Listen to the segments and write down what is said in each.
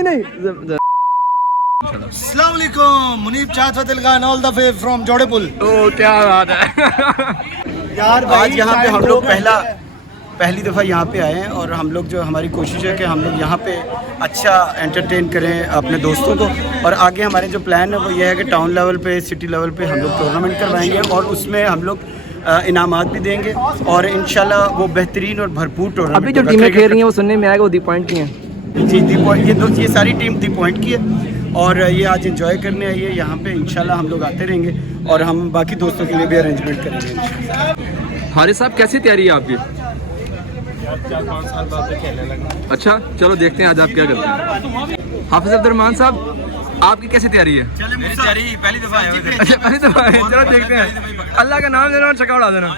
नहीं। अस्सलाम वालेकुम, Munib Chahat Fateh Khan all the way from Jodepul. ओ क्या बात है यार आज यहाँ पे हम लोग पहली दफ़ा यहाँ पे आए हैं और हम लोग जो हमारी कोशिश है कि हम लोग यहाँ पे अच्छा एंटरटेन करें अपने दोस्तों को। और आगे हमारे जो प्लान है वो ये है कि टाउन लेवल पे, सिटी लेवल पे हम लोग टूर्नामेंट करवाएंगे और उसमें हम लोग इनामात भी देंगे और इंशाल्लाह वो बेहतरीन और भरपूर टूर्नामेंट। अभी जो टीमें खेल रही हैं वो सुनने में आएगा वो दी पॉइंट की हैं। जी ये सारी टीम दी पॉइंट की है और ये आज एंजॉय करने आई है यहाँ पे। इंशाल्लाह हम लोग आते रहेंगे और हम बाकी दोस्तों के लिए भी अरेंजमेंट करेंगे। हारिस साहब कैसी तैयारी है आपकी? 4-5 साल बाद खेलने लगा। अच्छा चलो देखते हैं आज आप क्या करते हैं। हाफिज अब्दुर्रहमान साहब आपकी कैसी तैयारी है? मेरी तैयारी पहली दफा आए हुए थे। अच्छा पहली दफा है, चलो देखते हैं। अल्लाह का नाम लेना और छक्का उड़ा देना।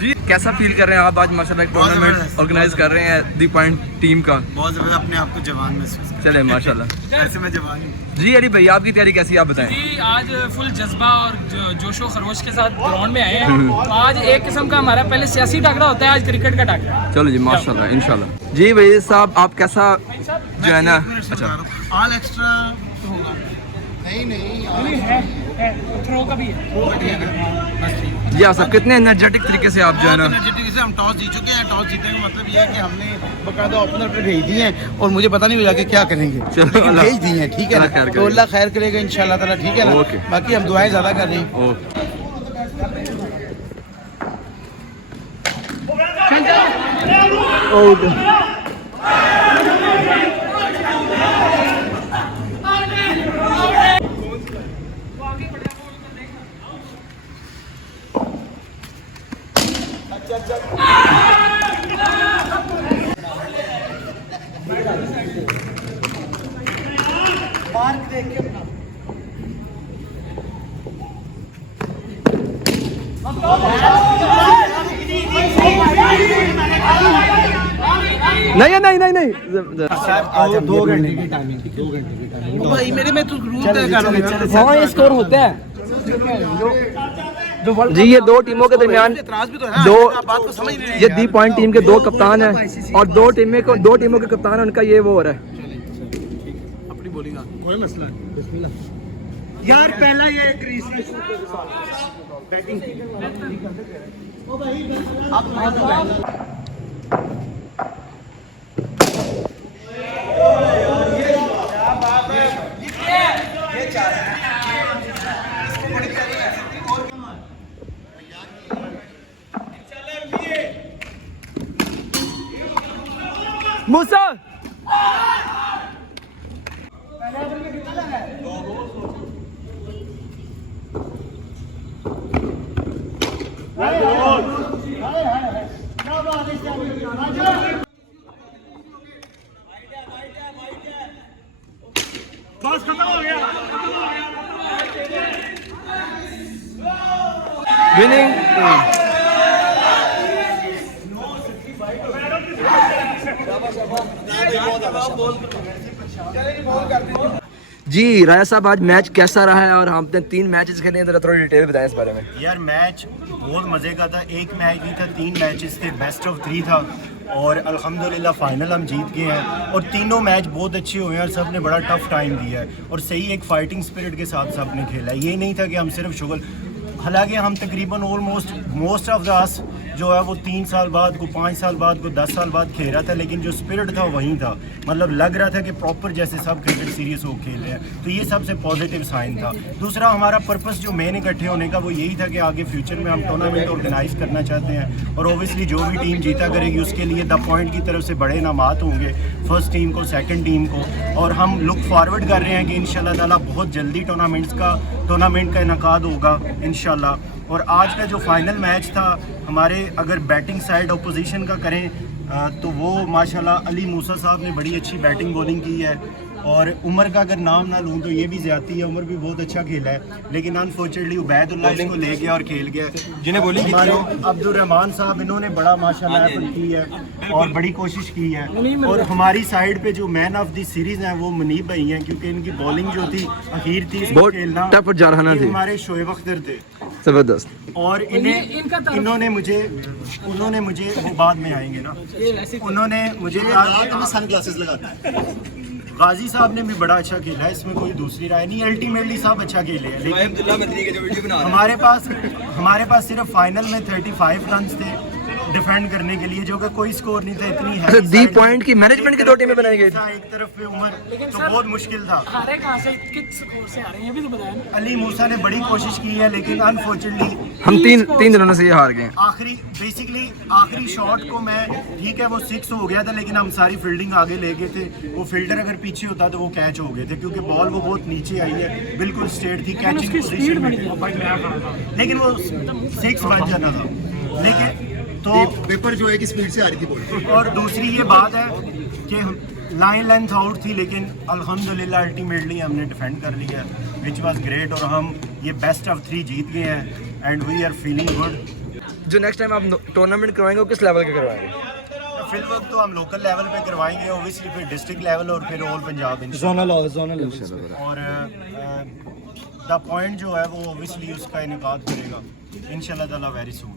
जी कैसा फील कर रहे हैं आप आज माशाल्लाह टूर्नामेंट ऑर्गेनाइज कर रहे हैं दी पॉइंट टीम का? बहुत ज़्यादा अपने आप को जवान महसूस कर चले माशाल्लाह। ऐसे मैं जवान हूँ। जी अली भाई आपकी तैयारी कैसी है आप बताएं? जी आज फुल जज्बा और जोशो खरोश के साथ ग्राउंड में आए हैं। तो आज एक किस्म का हमारा पहले सियासी टकरा होता है, आज क्रिकेट का टकरा। चलो जी माशाल्लाह इंशाल्लाह। जी भाई साहब आप कैसा जो है ना अच्छा ऑल एक्स्ट्रा होगा। नहीं थ्रो का भी है। जी आप सब कितने एनर्जेटिक तरीके से आप जो है ना एनर्जेटिक से हम टॉस जीत चुके हैं। टॉस जीतने का मतलब ये है कि हमने बकायदा ओपनर पे भेज दिए हैं और मुझे पता नहीं जाके क्या करेंगे, चलो लेकिन भेज दिए हैं। ठीक है अल्लाह खैर ना, करे। तो अल्लाह खैर करेगा इंशाल्लाह ताला। ठीक है ना, ओके। बाकी हम दुआएं ज़्यादा कर रहे हैं। नहीं। आज 2 घंटे की टाइमिंग थी, 2 घंटे की टाइमिंग। भाई मेरे में तो रूल तय कर हाँ ये स्कोर होता है जी। ये दो टीमों के दरमियान दो ये दी पॉइंट टीम के 2 कप्तान हैं और 2 टीमों के कप्तान उनका ये वो हो रहा है। अपनी बोलेगा कोई मसला नहीं यार। पहला ये क्रीज बैटिंग मूसा बस खत्म हो गया। विनिंग जी। राया साहब आज मैच कैसा रहा है और हमने 3 मैचेस खेले हैं, थोड़ी डिटेल बताएं इस बारे में। यार मैच बहुत मज़े का था। एक मैच नहीं था, 3 मैचेस थे, बेस्ट ऑफ 3 था और अल्हम्दुलिल्लाह फाइनल हम जीत गए हैं और तीनों मैच बहुत अच्छे हुए हैं और सब ने बड़ा टफ टाइम दिया है और सही एक फाइटिंग स्पिरिट के साथ सब ने खेला है। ये नहीं था कि हम सिर्फ शुगल, हालांकि हम तकरीबन ऑलमोस्ट मोस्ट ऑफ द अस जो है वो 3 साल बाद को 5 साल बाद को 10 साल बाद खेल रहा था, लेकिन जो स्पिरिट था वहीं था। मतलब लग रहा था कि प्रॉपर जैसे सब क्रिकेट सीरियस हो खेल रहे हैं, तो ये सबसे पॉजिटिव साइन था। दूसरा हमारा पर्पस जो मेन इकट्ठे होने का वो यही था कि आगे फ्यूचर में हम टूर्नामेंट ऑर्गेनाइज करना चाहते हैं और ओबियसली जो भी टीम जीता करेगी उसके लिए द पॉइंट की तरफ से बड़े इनामात होंगे, फर्स्ट टीम को, सेकेंड टीम को। और हम लुक फॉरवर्ड कर रहे हैं कि इंशाल्लाह ताला बहुत जल्दी टूर्नामेंट का इनकाद होगा इंशाल्लाह। और आज का जो फाइनल मैच था हमारे, अगर बैटिंग साइड अपोजिशन का करें तो वो माशाल्लाह अली मूसा साहब ने बड़ी अच्छी बैटिंग बॉलिंग की है और उमर का अगर नाम ना लूँ तो ये भी ज्यादा है। उमर भी बहुत अच्छा खेला है, लेकिन अनफॉर्चुनेटली उबैदुल्लाह इसको ले गया और खेल गया। जिन्हें बोली हमारे अब्दुर्रहमान साहब, इन्होंने बड़ा माशाल्लाह एफर्ट की है और बड़ी कोशिश की है। और हमारी साइड पे जो मैन ऑफ द सीरीज हैं वो मुनीब भाई हैं, क्योंकि इनकी बॉलिंग जो थी अखीर थी, बहुत खेलना टफ जा रहा ना थी। हमारे शोएब अख्तर थे। जबरदस्त। और इनका तरफ- उन्होंने मुझे वो बाद में आएंगे ना, ये वैसे उन्होंने मुझे सन ग्लासेस लगाते गाजी साहब ने भी बड़ा अच्छा खेला है, इसमें कोई दूसरी राय नहीं। अल्टीमेटली सब अच्छा खेले हैं, लेकिन हमारे पास सिर्फ फाइनल में 35 रन थे डिफेंड करने के लिए, जो कि कोई स्कोर नहीं था। इतनी है दी पॉइंट की मैनेजमेंट की 2 टीमें बनाई गई। एक तरफ पे उमर, लेकिन तो सर- बहुत मुश्किल था। हारे कहाँ से, किस स्कोर से हारे हैं, ये भी तो बताया ना। अली मूसा ने बड़ी कोशिश की है, लेकिन अनफॉर्चुनेटली हम तीन रनों से ये हार गए। आखिरी शॉट को मैं, ठीक है वो 6 हो गया था, लेकिन हम सारी फील्डिंग आगे ले गए थे। वो फील्डर अगर पीछे होता तो वो कैच हो गए थे, क्योंकि बॉल वो बहुत नीचे आई है, बिल्कुल स्ट्रेट थी, कैचिंग पोजीशन में थी। लेकिन वो 6 बन जाना था। लेकिन तो पेपर जो है कि स्पीड से आ रही थी बॉल। और दूसरी ये बात है कि लाइन लेंथ आउट थी, लेकिन अल्हम्दुलिल्लाह अल्टीमेटली हमने डिफेंड कर लिया, विच वाज ग्रेट। और हम ये बेस्ट ऑफ 3 जीत गए हैं and we are feeling good. जो नेक्स्ट टाइम आप टूर्नामेंट करवाएंगे वो किस लेवल का करवाएंगे? फिल वक्त तो हम लोकल लेवल पे करवाएंगे, ऑब्वियसली फिर डिस्ट्रिक्ट लेवल और फिर ऑल पंजाब जोनल और द पॉइंट जो है वो ऑब्वियसली उसका इनेकाद करेगा इंशाल्लाह ताला वेरी सून।